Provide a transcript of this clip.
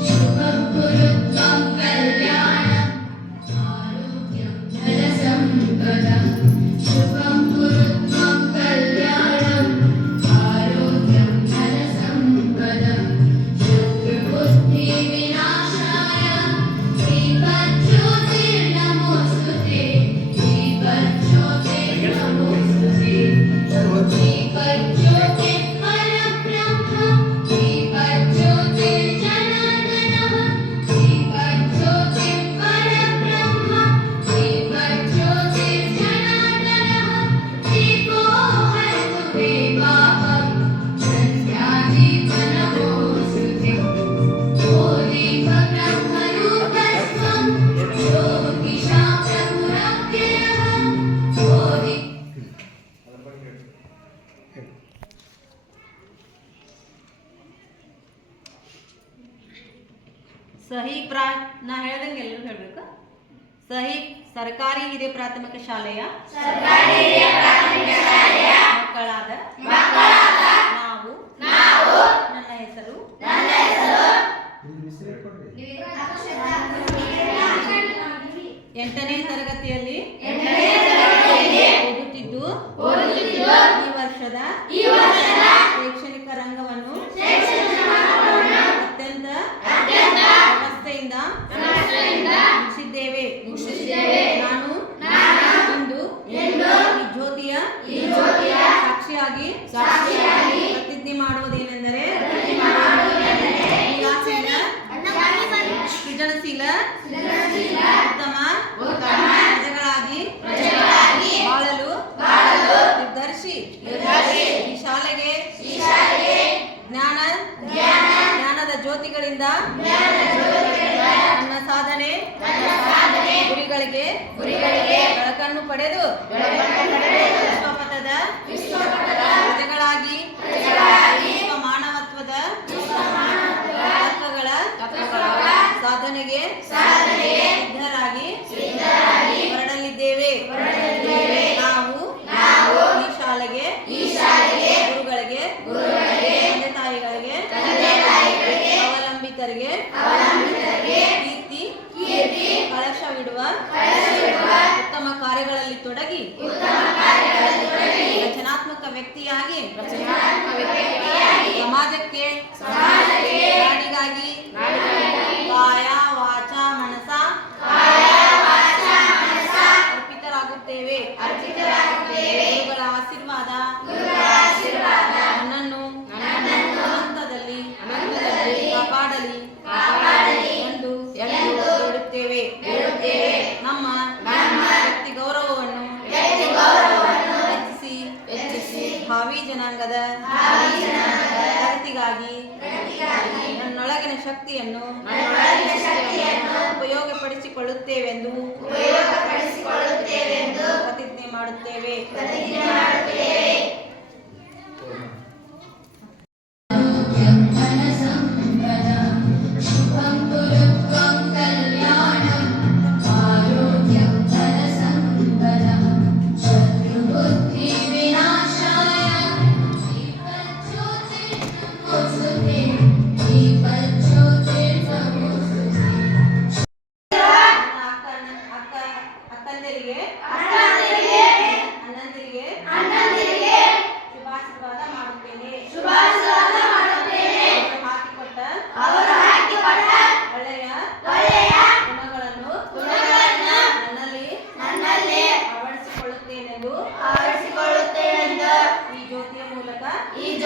수건 부른 연가 ಸಹಿ ಪ್ರಾ ನಾ ಹೇಳ್ದಂಗೆ ಎಲ್ಲರೂ ಹೇಳ್ಬೇಕು. ಸಹಿ ಸರ್ಕಾರಿ ಹಿರಿಯ ಪ್ರಾಥಮಿಕ ಶಾಲೆಯ ಮಕ್ಕಳಾದ ನಾವು ನನ್ನ ಹೆಸರು ಎಂಟನೇ ತರಗತಿಯಲ್ಲಿ ಸಾಕ್ಷಿಯಾಗಿ ಪ್ರತಿಜ್ಞೆ ಮಾಡುವುದೇನೆಂದರೆ ಸೃಜನಶೀಲ ಉತ್ತಮ ಪ್ರಜೆಗಳಾಗಿ ಬಾಳಲು ನಿರ್ಧರಿಸಿ ಈ ಶಾಲೆಗೆ ಜ್ಞಾನ ಜ್ಞಾನದ ಜ್ಯೋತಿಗಳಿಂದ ನನ್ನ ಸಾಧನೆ ಗುರಿಗಳಿಗೆ ಗುರಿಗಳಿಗೆ ಬೆಳಕನ್ನು ಪಡೆದು ಪ್ರಜೆಗಳಾಗಿ ವಿಶ್ವ ಮಾನವತ್ವದ ತತ್ವಗಳ ಸಾಧನೆಗೆ ಸಿದ್ಧರಾಗಿ ಹೊರಡಲಿದ್ದೇವೆ. ನಾವು ಈ ಶಾಲೆಗೆ ಗುರುಗಳಿಗೆ ತಂದೆ ತಾಯಿಗಳಿಗೆ ಅವಲಂಬಿತರಿಗೆ ಕೀರ್ತಿ ಕಳಶವಿಡುವ ಉತ್ತಮ ಕಾರ್ಯಗಳಲ್ಲಿ ತೊಡಗಿ व्यक्ति आगे। ಪ್ರಗತಿಗಾಗಿ ನನ್ನೊಳಗಿನ ಶಕ್ತಿಯನ್ನು ಉಪಯೋಗಪಡಿಸಿಕೊಳ್ಳುತ್ತೇವೆಂದು ಪ್ರತಿಜ್ಞೆ ಮಾಡುತ್ತೇವೆ. ಮೂಲಕ ಈ